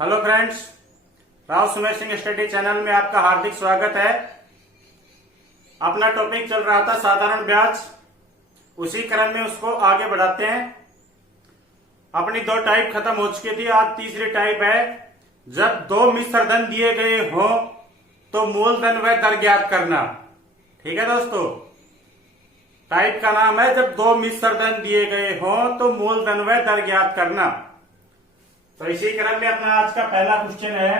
Hello friends, Rao Sumer Singh study channel में आपका हार्दिक स्वागत है। अपना टॉपिक चल रहा था साधारण ब्याज, उसी क्रम में उसको आगे बढ़ाते हैं। अपनी दो टाइप खत्म हो चुकी थी, आज तीसरी टाइप है। जब दो मिश्र धन दिए गए हो तो मूलधन व दर ज्ञात करना। ठीक है दोस्तों, टाइप का नाम है जब दो मिश्र धन दिए गए हो तो मूलधन व दर ज्ञात करना। तो इसी क्रम में अपना आज का पहला क्वेश्चन है।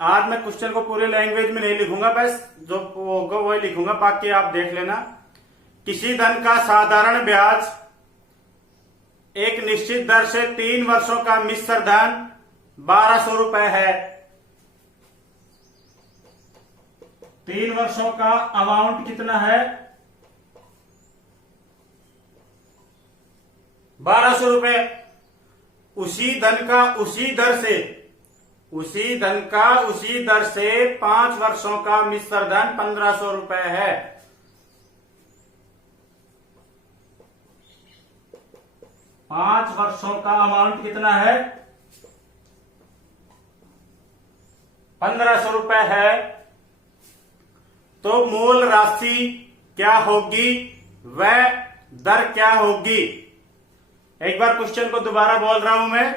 आज मैं क्वेश्चन को पूरे लैंग्वेज में नहीं लिखूंगा, बस जो होगा वही लिखूंगा, बाकी आप देख लेना। किसी धन का साधारण ब्याज एक निश्चित दर से 3 वर्षों का मिश्र धन 1200 रुपए है। 3 वर्षों का अमाउंट कितना है? 1200 रुपए। उसी धन का उसी दर से 5 वर्षों का मिश्र धन 1500 रुपए है। पांच वर्षों का अमाउंट कितना है? 1500 रुपए है। तो मूल राशि क्या होगी, वह दर क्या होगी? एक बार क्वेश्चन को दोबारा बोल रहा हूं मैं।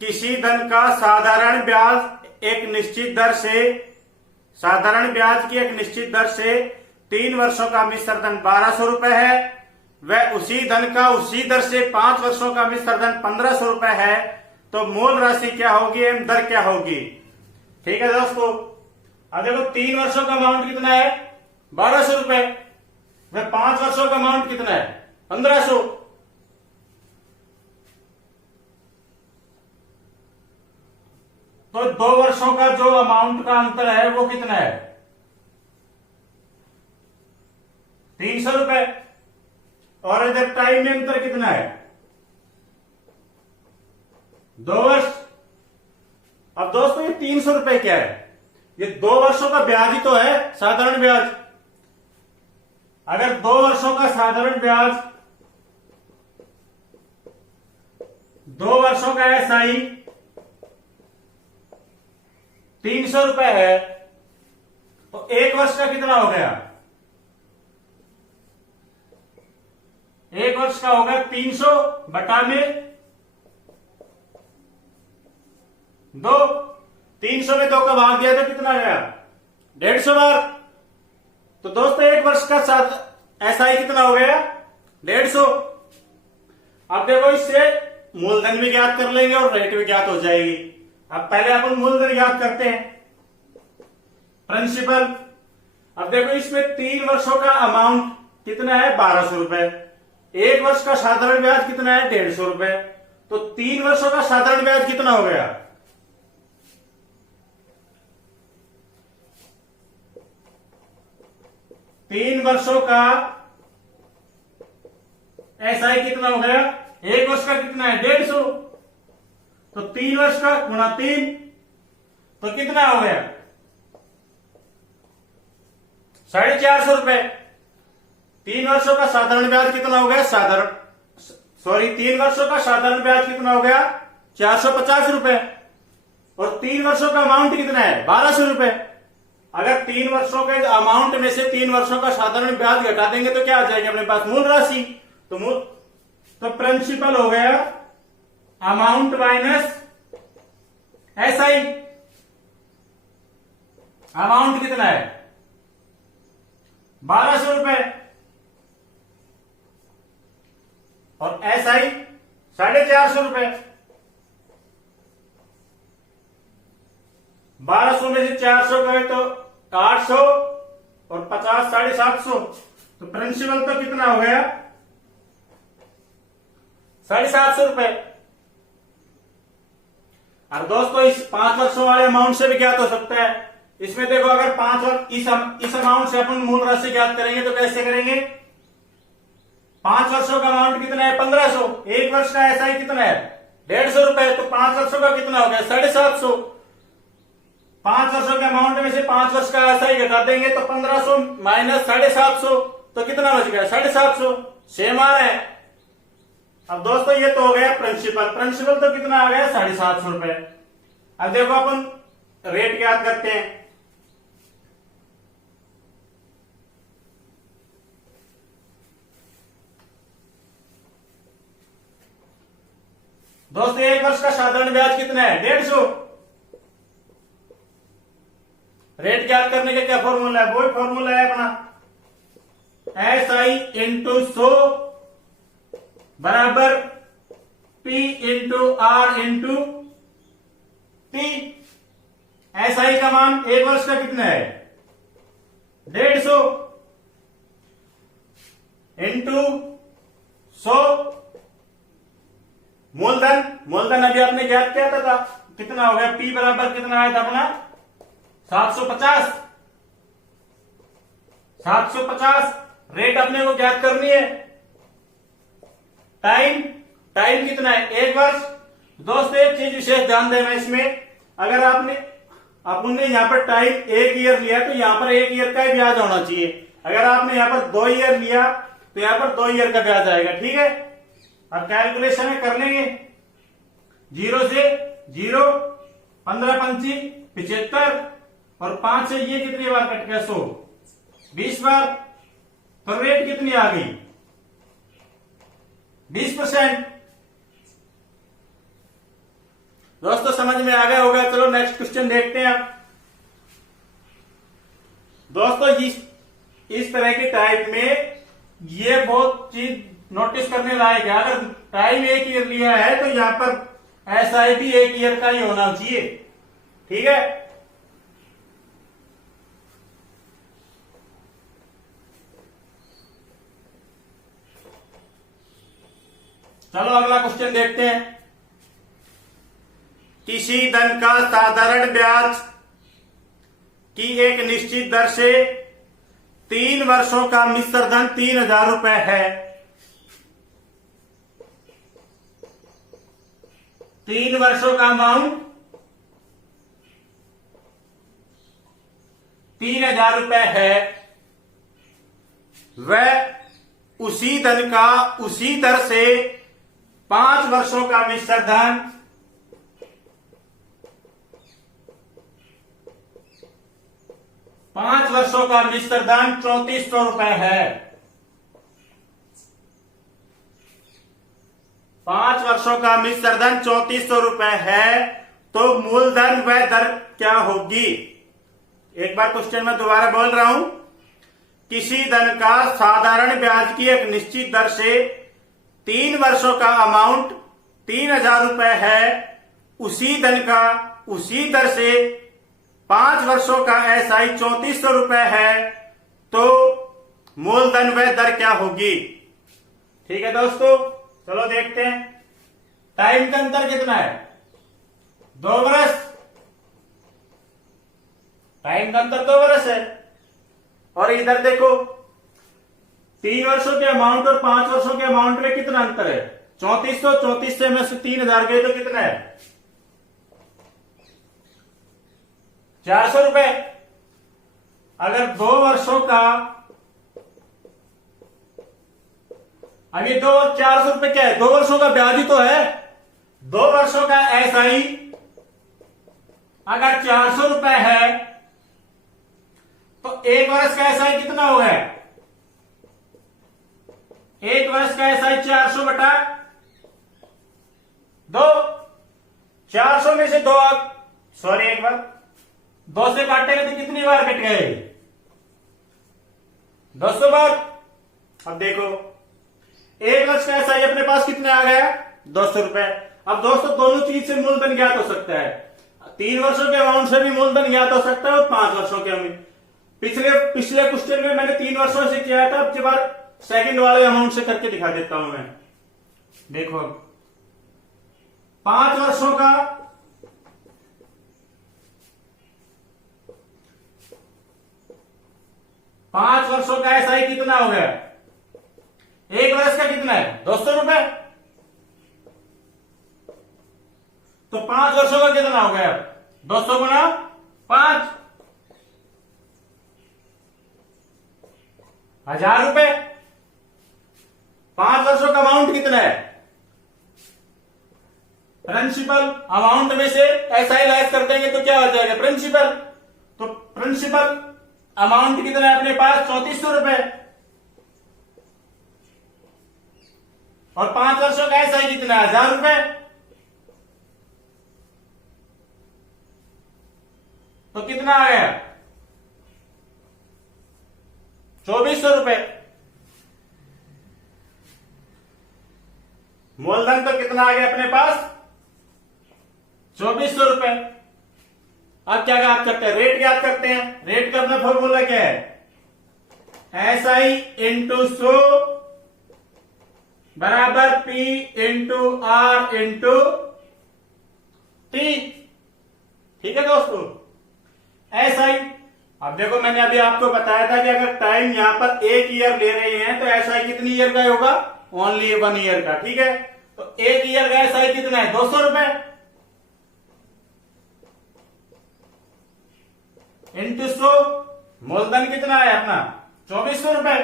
किसी धन का साधारण ब्याज एक निश्चित दर से, साधारण ब्याज की एक निश्चित दर से 3 वर्षों का मिश्र धन 1200 रुपए है। वह उसी धन का उसी दर से 5 वर्षों का मिश्र धन 1500 रुपए है। तो मूल राशि क्या होगी एवं दर क्या होगी? ठीक है दोस्तों, अब देखो 3 वर्षों का अमाउंट कितना है? 1200 रुपए। वह 5 वर्षों का अमाउंट कितना है? 1500। तो 2 वर्षों का जो अमाउंट का अंतर है वो कितना है? 300 रुपए। और इधर टाइम में अंतर कितना है? 2 वर्ष। अब दोस्तों ये 300 रुपए क्या है? ये 2 वर्षों का ब्याज ही तो है, साधारण ब्याज। अगर 2 वर्षों का साधारण ब्याज, 2 वर्षों का एसआई 300 रुपए है, तो 1 वर्ष का कितना हो गया? 1 वर्ष का होगा 300 बटा में 2। 300 में 2 का भाग दिया तो कितना गया? 150 बार। तो दोस्तों 1 वर्ष का साथ एसआई कितना हो गया? 150। अब देखो इससे मूलधन भी ज्ञात कर लेंगे और रेट भी ज्ञात हो जाएगी। अब पहले अपन मूलधन ज्ञात करते हैं, प्रिंसिपल। अब देखो इसमें 3 वर्षों का अमाउंट कितना है? 1200 रुपए। 1 वर्ष का साधारण ब्याज कितना है? 150 रुपए। तो 3 वर्षों का साधारण ब्याज कितना हो गया? 3 वर्षों का एसआई कितना हो गया? 1 वर्ष का कितना है? 150। तो 3 वर्ष का गुणा 3 तो कितना हो गया? 450 रुपए। 3 वर्षों का साधारण ब्याज कितना हो गया? 3 वर्षों का साधारण ब्याज कितना हो गया? 450 रुपए। और 3 वर्षों का अमाउंट कितना है? 1200 रुपए। अगर 3 वर्षों के अमाउंट में से 3 वर्षों का साधारण ब्याज घटा देंगे तो क्या आ जाएगा अपने पास? मूल राशि। तो प्रिंसिपल हो गया अमाउंट माइनस एसआई। अमाउंट कितना है? 1200 रुपए। और एसआई 450 रुपए। 1200 में से 400 गए तो 800 और 50 750। तो प्रिंसिपल तो कितना हो गया? 750 रुपए। और दोस्तों इस 5 वर्षों वाले अमाउंट से भी ज्ञात हो सकता है। इसमें देखो अगर 5 वर्ष इस अमाउंट से अपन मूल राशि ज्ञात करेंगे तो कैसे करेंगे? 5 वर्षों का अमाउंट कितना है? 1500। 1 वर्ष का एसआई कितना है? 150 रुपए। तो 5 वर्षों का कितना हो गया? 750। 5 वर्षों के अमाउंट में से 5 वर्ष का एसआई घटा देंगे तो 1500 माइनस 750 तो कितना बच गया? 750। सेम आ रहा है। अब दोस्तों ये तो हो गया प्रिंसिपल। प्रिंसिपल तो कितना आ गया 750 रुपए। अब देखो अपन रेट याद करते हैं। दोस्तों 1 वर्ष का साधारण ब्याज कितना है 150। रेट ज्ञात करने का क्या फॉर्मूला है, वही फॉर्मूला है अपना SI इंटू 100 बराबर P into R into P। SI का मान 1 वर्ष का कितना है 150 इंटू 100। मूलधन अभी आपने ज्ञात किया था कितना हो गया, P बराबर कितना आया था अपना 750। 750 रेट अपने को ज्ञात करनी है। टाइम कितना है 1 वर्ष। दोस्तों एक चीज विशेष ध्यान देना इसमें, अगर आपने यहां पर टाइम 1 ईयर लिया तो यहां पर 1 ईयर का ही ब्याज होना चाहिए। अगर आपने यहां पर 2 ईयर लिया तो यहां पर 2 ईयर का ब्याज आएगा। ठीक है, अब कैलकुलेशन में कर लेंगे। 0 से 0, 15 पंची 75 और 5 से ये कितनी बार कट गया 100, 20 बार। तो रेट कितनी आ गई 20%। दोस्तों समझ में आ गया होगा। चलो नेक्स्ट क्वेश्चन देखते हैं आप। दोस्तों इस तरह की टाइप में ये बहुत चीज नोटिस करने लायक है। अगर टाइम 1 ईयर लिया है तो यहां पर SI भी 1 ईयर का ही होना चाहिए। ठीक है, चलो अगला क्वेश्चन देखते हैं। किसी धन का साधारण ब्याज की एक निश्चित दर से 3 वर्षों का मिश्र धन 3000 रुपए है। 3 वर्षों का अमाउंट 3000 रुपए है। वह उसी धन का उसी दर से 5 वर्षों का मिश्र धन 5 वर्षों का मिश्र धन 3400 रुपए है। 5 वर्षों का मिश्र धन 3400 रुपए है। तो मूलधन व दर क्या होगी। एक बार क्वेश्चन में दोबारा बोल रहा हूं। किसी धन का साधारण ब्याज की एक निश्चित दर से 3 वर्षों का अमाउंट 3000 रुपए है। उसी धन का उसी दर से 5 वर्षों का SI 3400 रुपए है। तो मूलधन व दर क्या होगी। ठीक है दोस्तों, चलो देखते हैं। टाइम का अंतर कितना है 2 वर्ष। टाइम का अंतर 2 वर्ष है। और इधर देखो 3 वर्षों के अमाउंट और 5 वर्षों के अमाउंट में कितना अंतर है 3400। 3400 में से 3000 गए तो कितना है 400 रुपए। अगर 2 वर्षों का, अब ये 2 और 400 रुपए क्या है 2 वर्षों का ब्याज ही तो है। 2 वर्षों का SI अगर 400 रुपए है तो 1 वर्ष का SI कितना हो गया 1 वर्ष का SI 400 बटा 2। 400 में से 2 एक बार 2 से काटेंगे तो कितनी बार कट गए 200 बार। अब देखो 1 वर्ष का SI अपने पास कितने आ गया 200 रुपए। अब दोस्तों दोनों चीज से मूलधन ज्ञात हो सकता है। 3 वर्षों के अमाउंट से भी मूलधन ज्ञात हो सकता है और 5 वर्षों के में। पिछले क्वेश्चन में मैंने 3 वर्षों से किया था। अब बार सेकंड वाले अमाउंट से करके दिखा देता हूं मैं। देखो 5 वर्षों का 5 वर्षों का SI कितना हो गया 1 वर्ष का कितना है 200 रुपए। तो 5 वर्षों का कितना हो गया 200 गुना 5 1000 रुपए। 5 वर्षों का अमाउंट कितना है प्रिंसिपल अमाउंट में से एसआई लेस कर देंगे तो क्या हो जाएगा प्रिंसिपल। तो प्रिंसिपल अमाउंट कितना है अपने पास 3400 और 5 वर्षों का एसआई कितना है 1000 रुपए। तो कितना आ गया 2400। मूलधन तो कितना आ गया अपने पास 2400। अब क्या ज्ञात करते हैं रेट ज्ञात करते हैं। रेट का अपना फॉर्मूला क्या है एसआई इंटू 100 बराबर P into R into T. ठीक है दोस्तों एसआई। अब देखो मैंने अभी आपको बताया था कि अगर टाइम यहां पर 1 ईयर ले रहे हैं तो एसआई कितनी ईयर का होगा ओनली 1 ईयर का। ठीक है तो 1 ईयर का एसआई कितना है 200 रुपए इंटू 100। मूलधन कितना है अपना 2400 रुपए।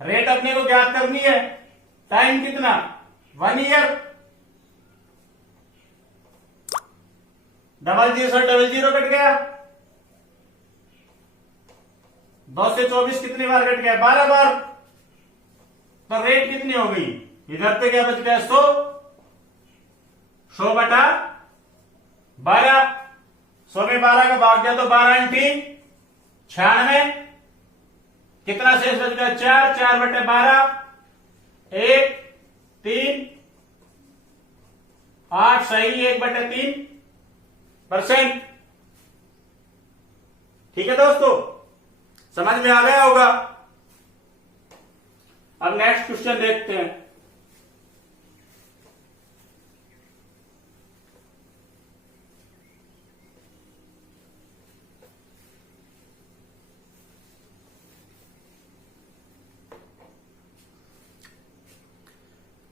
रेट अपने को ज्ञात करनी है। टाइम कितना 1 ईयर। 00 से 00 कट गया 2 से 24 कितनी बार कट गया 12 बार। तो रेट कितनी हो गई इधर पे क्या बच गया 100 बटा 12। 100 में 12 का भाग दिया तो 12 इंटी 96। कितना शेष बच गया 4 4 बटे 12 1 3 8 सही 1/3%। ठीक है दोस्तों समझ में आ गया होगा। अब नेक्स्ट क्वेश्चन देखते हैं।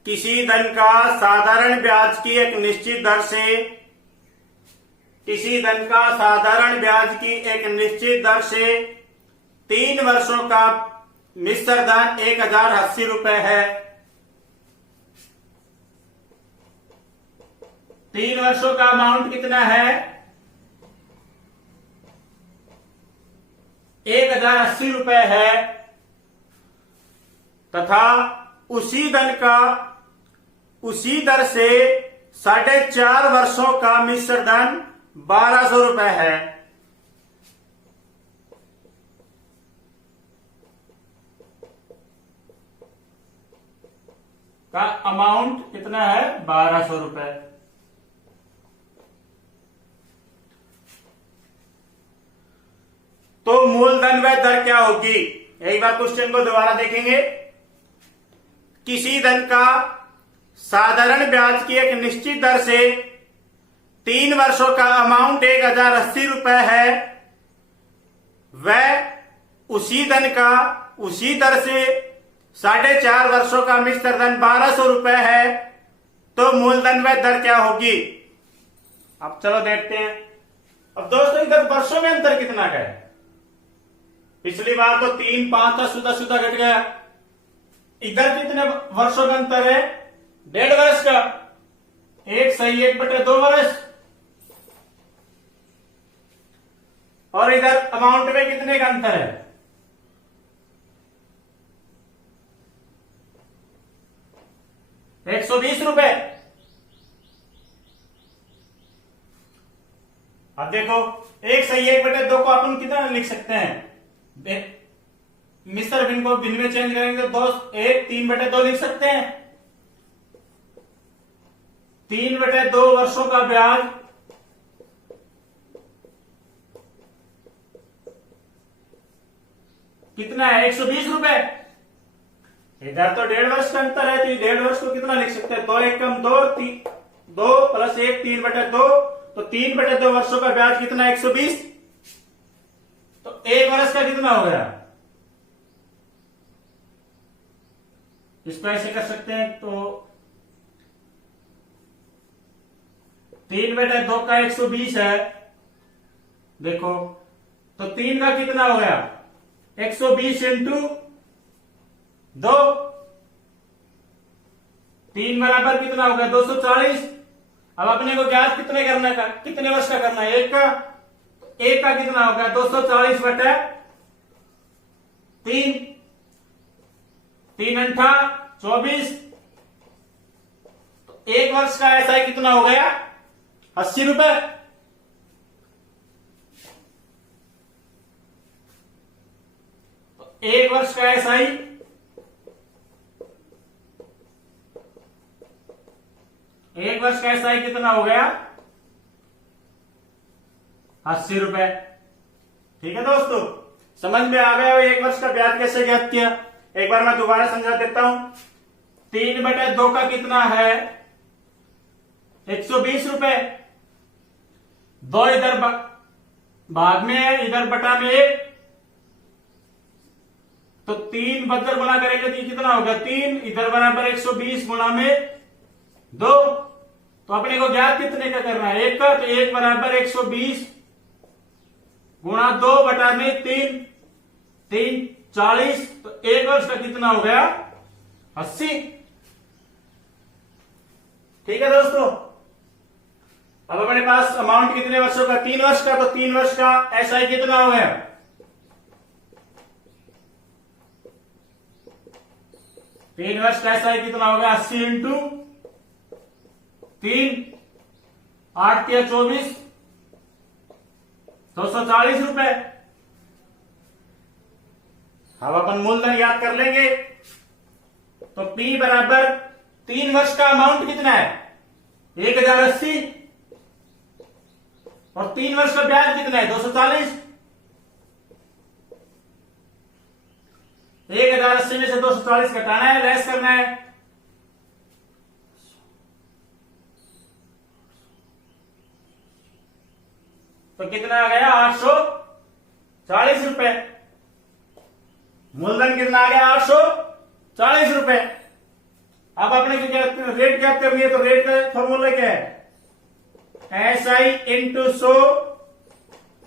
किसी धन का साधारण ब्याज की एक निश्चित दर से 3 वर्षों का मिश्र धन 1080 रुपए है। 3 वर्षों का अमाउंट कितना है 1080 रुपए है तथा उसी धन का उसी दर से 4.5 वर्षों का मिश्र धन 1200 रुपए है। का अमाउंट कितना है 1200 रुपए। तो मूलधन व दर क्या होगी। एक बार क्वेश्चन को दोबारा देखेंगे। किसी धन का साधारण ब्याज की एक निश्चित दर से 3 वर्षों का अमाउंट 1080 रुपए है वह उसी धन का उसी दर से 4.5 वर्षों का मिश्र धन 1200 रुपए है। तो मूलधन व दर क्या होगी। अब चलो देखते हैं। अब दोस्तों इधर वर्षों में अंतर कितना का है। पिछली बार तो 3 5 था सुधा सुधा घट गया। इधर कितने वर्षों का अंतर है 1.5 वर्ष का। 1 सही 1/2 वर्ष। और इधर अमाउंट में कितने का अंतर है 120 रुपए। अब देखो 1 सही 1/2 को अपन कितना लिख सकते हैं मिश्र भिन्न को भिन्न में चेंज करेंगे तो 1 3/2 लिख सकते हैं। 3/2 वर्षों का ब्याज कितना है 120 रुपए। इधर तो 1.5 वर्ष का अंतर है तो 1.5 वर्ष को कितना लिख सकते हैं 2 एकम 2 2 प्लस 1 3/2 तो 3/2 वर्षों का ब्याज कितना 120। तो 1 वर्ष का कितना हो गया। इसको ऐसे कर सकते हैं तो 3/2 का 120 है। देखो तो 3 का कितना हो गया 120 इंटू 2 3 बराबर कितना हो गया 240। अब अपने को ज्ञात कितने करने का, कितने वर्ष का करना है, एक का। एक का कितना हो गया 240 बटे 3, 3 अंठा 24। तो एक वर्ष का एसआई कितना हो गया 80 रुपए। तो एक वर्ष का एसआई कितना हो गया 80 रुपए। ठीक है दोस्तों, समझ में आ गया एक वर्ष का ब्याज कैसे ज्ञात किया। एक बार मैं दोबारा समझा देता हूं। 3/2 का कितना है 120 रुपए। 2 इधर भाग में है, इधर बटा में 1, तो 3 बदर गुणा करेंगे तो कितना होगा 3, इधर बराबर 120 गुणा में 2। तो अपने को ज्ञात कितने का करना है, 1 का। तो 1 बराबर 120 गुणा 2 बटा में 3, 3 40। तो एक वर्ष का कितना हो गया 80। ठीक है दोस्तों, अब अपने पास अमाउंट कितने वर्षों का, 3 वर्ष का। तो 3 वर्ष का एसआई कितना हो गया 3 वर्ष का एसआई कितना हो गया 80 इंटू 3, 8 या 24, 240 रुपए। अब अपन मूलधन याद कर लेंगे। तो P बराबर 3 वर्ष का अमाउंट कितना है 1080, और 3 वर्ष का ब्याज कितना है 240। 1080 में से 240 घटाना है, लेस करना है। तो कितना आ गया 840 रुपए। मूलधन कितना आ गया 840 रुपए। अब अपने को रेट ज्ञात करनी है, तो रेट का फॉर्मूला क्या है, एसआई इंटू 100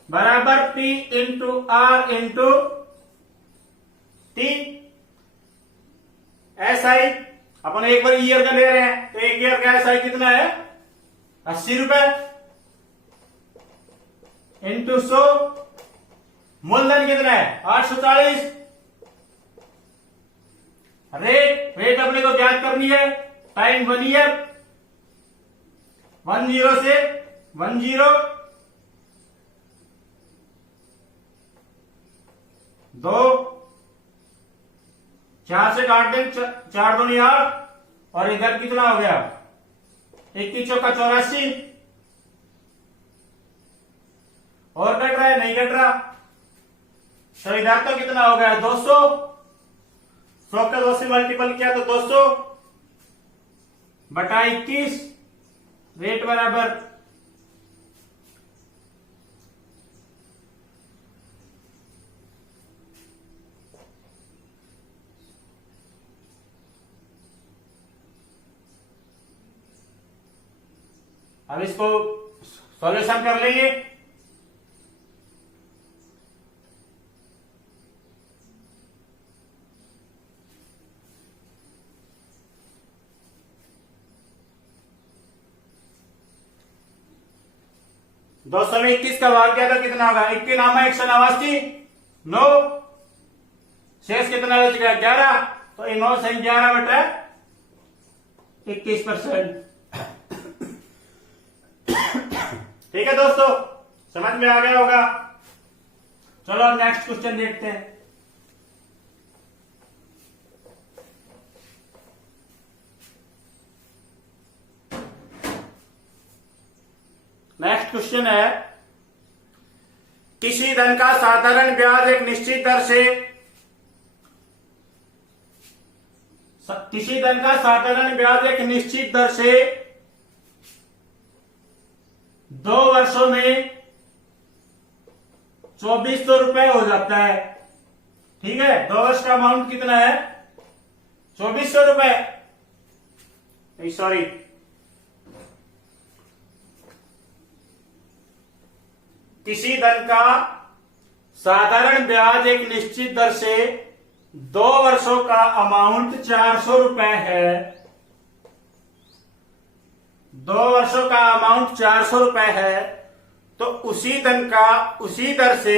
बराबर P into R into T. SI अपन एक बार ईयर का ले रहे हैं, तो एक ईयर का एसआई कितना है 80 रुपए इंटू 100। मूलधन कितना है 840। रेट अपने को ज्ञात करनी है, टाइम 1 ईयर, 10 से 10, 2, 4 से काट दें, 4 दूनी 8, और इधर कितना हो गया 21 चौका 84। और कट रहा है नहीं कट रहा, तो इधर तो कितना हो गया 200। 100 का 2 से मल्टीपल किया तो 200 बटा 21। रेट बराबर अब इसको सॉल्यूशन कर लेंगे। दो सौ में 21 का भाग किया तो कितना होगा 21 नामा 189, 9 शेष कितना बच गया 11। तो 9 से 11 बटा 21%। ठीक है दोस्तों, समझ में आ गया होगा। चलो अब नेक्स्ट क्वेश्चन देखते हैं। नेक्स्ट क्वेश्चन है, किसी धन का साधारण ब्याज एक निश्चित दर से, किसी धन का साधारण ब्याज एक निश्चित दर से 2 वर्षों में 2400 रुपए हो जाता है। ठीक है, 2 वर्ष का अमाउंट कितना है 2400 रुपए। सॉरी, किसी धन का साधारण ब्याज एक निश्चित दर से 2 वर्षों का अमाउंट 400 रुपए है। 2 वर्षों का अमाउंट 400 रुपए है, तो उसी धन का उसी दर से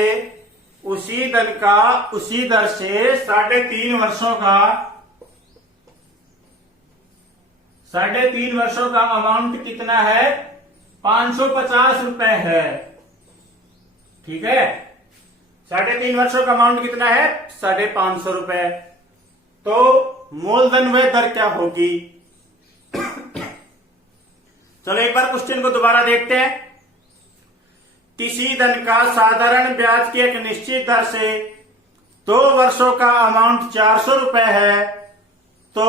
3.5 वर्षों का अमाउंट कितना है? 550 रुपए है। ठीक है, 3.5 वर्षों का अमाउंट कितना है? 550 रुपए। तो मूलधन व दर क्या होगी? चलो एक बार क्वेश्चन को दोबारा देखते हैं। किसी धन का साधारण ब्याज की एक निश्चित दर से 2 वर्षों का अमाउंट 400 रुपए है, तो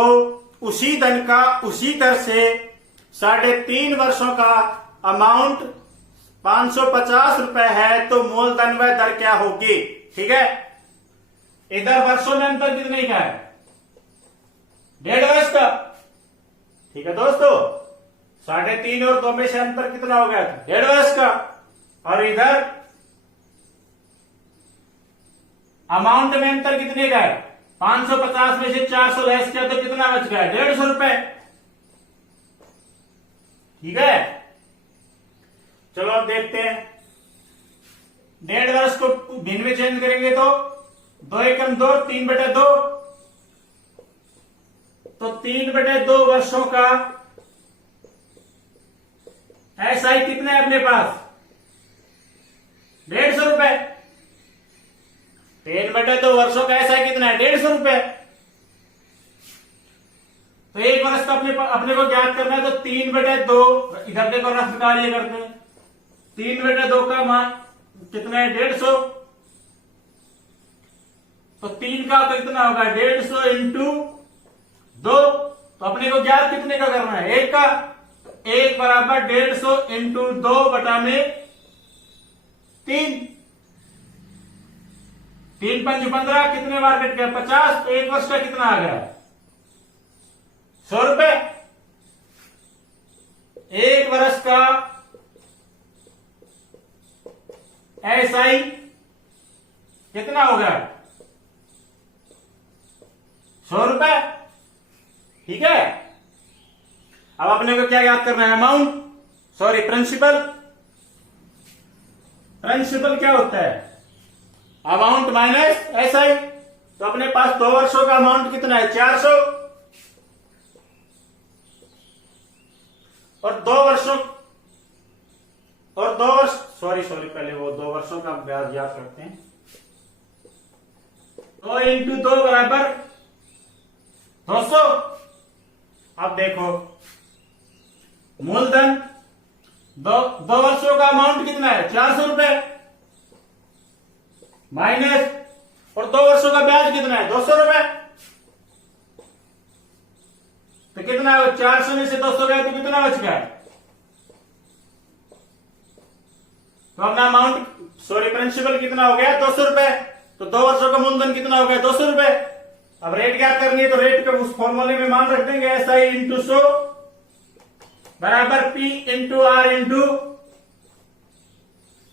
उसी धन का उसी दर से 3.5 वर्षों का अमाउंट 550 रुपए है, तो मूलधन व दर क्या होगी? ठीक है, इधर वर्षों में अंतर कितने का है? 1.5 वर्ष का। ठीक है दोस्तों, 3.5 और 2 में से अंतर कितना हो गया? 1.5 वर्ष का। और इधर अमाउंट में अंतर कितने का है? 550 में से 400 लेस किया तो कितना बच गया? 150 रुपए। ठीक है, चलो अब देखते हैं। 1.5 वर्ष को भिन्न में चेंज करेंगे तो 2 एकम 2, 3/2, तो 3/2 वर्षों का SI कितना है अपने पास? 150 रुपए। 3/2 वर्षों का SI कितना है? 150 रुपए। तो 1 वर्ष का अपने को ज्ञात करना है, तो 3/2 इधर देखो रफ कार्य करते हैं। 3/2 का मान कितना है? 150। तो 3 का तो कितना होगा? 150 इंटू 2। तो अपने को ज्ञात कितने का करना है? 1 का। 1 बराबर 150 इंटू 2 बटा में 3। 3 पंच 15, कितने बार कट गया? 50। तो 1 वर्ष का कितना आ गया? 100 रुपए। 1 वर्ष का SI कितना हो गया? 100 रुपए। ठीक है, अब अपने को क्या याद करना है? Amount, sorry principal. प्रिंसिपल क्या होता है? Amount minus SI। तो अपने पास 2 वर्षों का अमाउंट कितना है? 400। और 2 वर्ष सॉरी पहले वो 2 वर्षों का ब्याज याद करते हैं। 2 इंटू 2 बराबर 200। अब देखो, मूलधन 2 वर्षों का अमाउंट कितना है? 400 रुपए, माइनस, और 2 वर्षों का ब्याज कितना है? 200 रुपए। तो कितना है? 400 में से 200 गया तो कितना बच गया? तो अपना अमाउंट, सॉरी प्रिंसिपल कितना हो गया? 200 रुपए। तो 2 वर्षों का मूलधन कितना हो गया? 200 रुपए। अब रेट क्या करनी है, तो रेट के उस फॉर्मूले में मान रख देंगे, SI इंटू 100 बराबर P into R into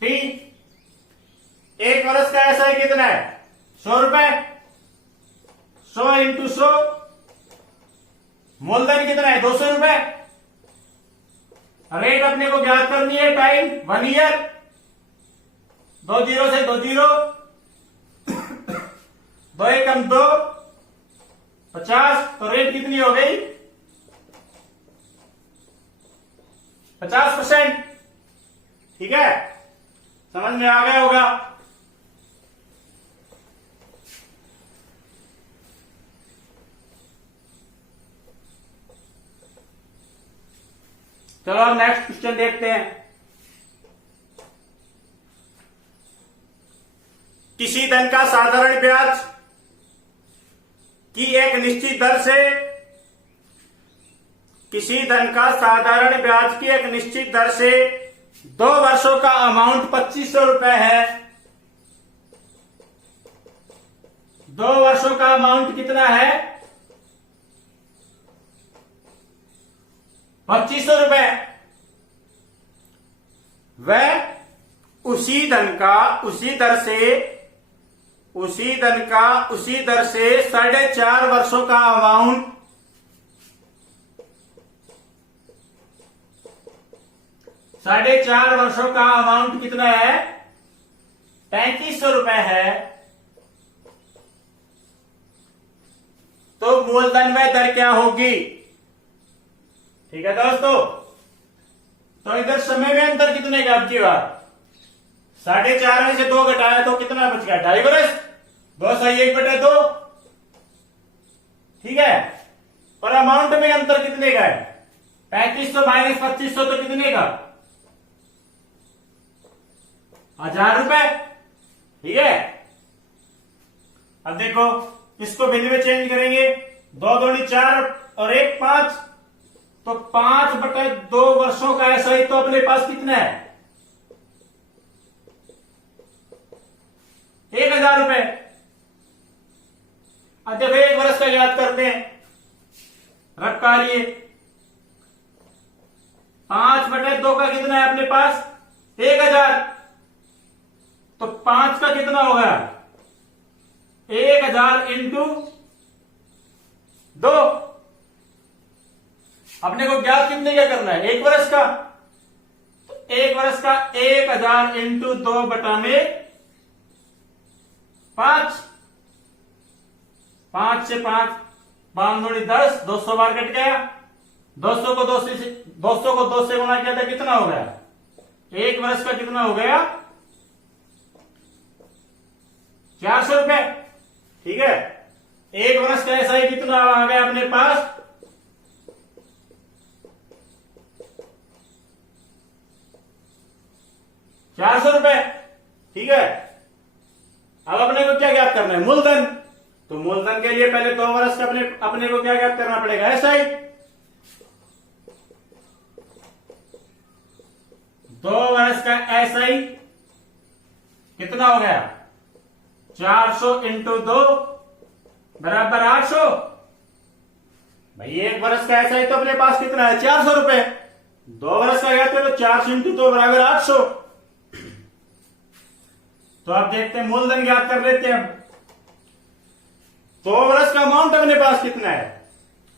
T। 1 वर्ष का SI कितना है? 100 रुपए। 100 इंटू 100, मूलधन कितना है? 200 रुपए। रेट अपने को ज्ञात करनी है, टाइम 1 ईयर। 2 जीरो से 2 जीरो, 2 एकम 2, 50। तो रेट कितनी हो गई? 50%। ठीक है, समझ में आ गया होगा। चलो अब नेक्स्ट क्वेश्चन देखते हैं। किसी धन का साधारण ब्याज की एक निश्चित दर से, किसी धन का साधारण ब्याज की एक निश्चित दर से 2 वर्षों का अमाउंट 2500 रुपए है। 2 वर्षों का अमाउंट कितना है? 2500 रुपए। वह उसी धन का उसी दर से 4.5 वर्षों का अमाउंट 4.5 वर्षों का अमाउंट कितना है? 3500 रुपए है। तो मूलधन व दर क्या होगी? ठीक है दोस्तों, तो इधर समय में अंतर कितने का? अब की बार 4.5 में से 2 घटाया तो कितना बच गया? 2.5 वर्ष। 2/1/2। ठीक है, और अमाउंट में अंतर कितने का है? 3500 माइनस 2500 तो कितने का? 1000 रुपए। ठीक है, अब देखो इसको बिंदु में चेंज करेंगे। 2 दूनी 4 और 1 5, तो 5/2 वर्षों का ऐसा ही तो अपने पास कितना है? 1000 रुपए। अब देखो 1 वर्ष का याद करते हैं, रख पाइए। 5/2 का कितना है अपने पास? 1000। तो 5 का कितना होगा? 1000 इंटू 2। अपने को ज्ञात कितने का करना है? 1 वर्ष का। तो 1 वर्ष का 1000 इंटू 2/5। 5 से 5 5 दूनी 10, 200 बार कट गया। 200 को 2 से गुणा किया था, कितना हो गया? 1 वर्ष का कितना हो गया? 400 रुपए। ठीक है, 1 वर्ष का ऐसा ही कितना आ गया अपने पास? 400 रुपए। ठीक है, अब अपने को क्या ज्ञात करना है? मूलधन। तो मूलधन के लिए पहले 2 वर्ष का अपने को क्या ज्ञात करना पड़ेगा? ऐसा ही 2 वर्ष का ऐसा ही कितना हो गया? 400 इंटू 2 बराबर 800। भाई 1 वर्ष का ऐसा ही तो अपने पास कितना है? 400 रुपए। 2 वर्ष का गया तो 400 इंटू 2 बराबर 800। तो आप देखते हैं, मूलधन ज्ञात कर लेते हैं। 2 वर्ष का अमाउंट अपने पास कितना है?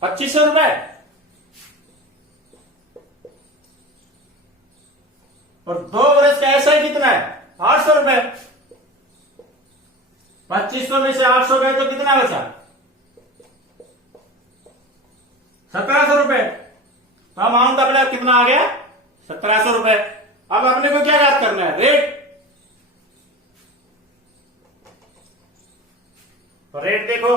2500 रुपए। और 2 वर्ष का ऐसा ही कितना है? 800 रुपए। 2500 में से 800 गए तो कितना बचा? 1700 रुपए। तो अमाउंट अपने कितना आ गया? 1700 रुपए। अब अपने को क्या याद करना है? रेट। तो रेट देखो,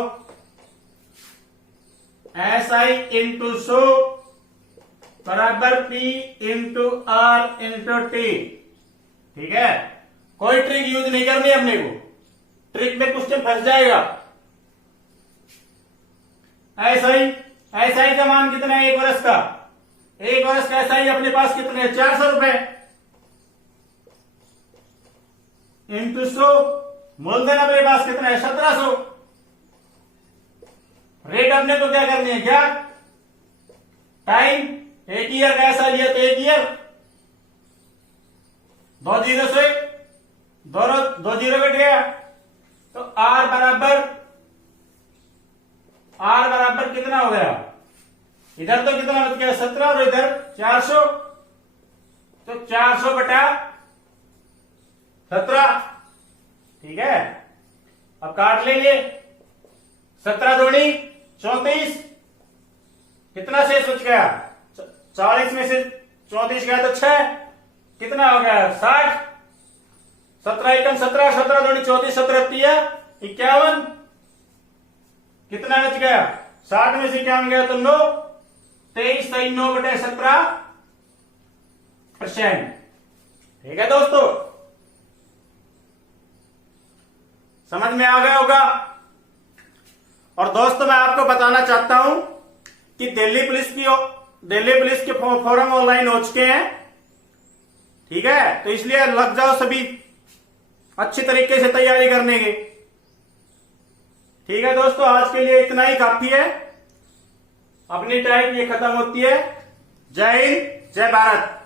SI इंटू 100 बराबर P into R into T। ठीक है, कोई ट्रिक यूज नहीं करनी अपने को, ट्रिक में क्वेश्चन फंस जाएगा। SI का मान कितना है 1 वर्ष का? 1 वर्ष का SI अपने पास कितने है? 400 रुपए इंटू 100। मूलधन अपने पास कितना है? 1700। रेट अपने को क्या करनी है? क्या टाइम? 1 ईयर का ऐसा लिया तो 1 ईयर। 2 जीरो से 2 जीरो कट गया, तो R बराबर कितना हो गया? इधर तो कितना बच गया? 17 और इधर 400। तो 400 बटा 17। ठीक है, अब काट लेंगे। 17 दूनी 34। कितना शेष बच गया? 40 में से 34 गया तो 6, कितना हो गया? 60। 17 एकम 17, 17 दूनी 34, 17 तिया 51। कितना बच गया? 60 में से 51 गया तो 9। 23 सही 9/17%। ठीक है दोस्तों, समझ में आ गया होगा। और दोस्तों मैं आपको बताना चाहता हूं कि दिल्ली पुलिस के फॉर्म ऑनलाइन हो चुके हैं। ठीक है, तो इसलिए लग जाओ सभी अच्छी तरीके से तैयारी करने की। ठीक है दोस्तों, आज के लिए इतना ही काफी है। अपनी टाइम ये खत्म होती है। जय हिंद, जय भारत।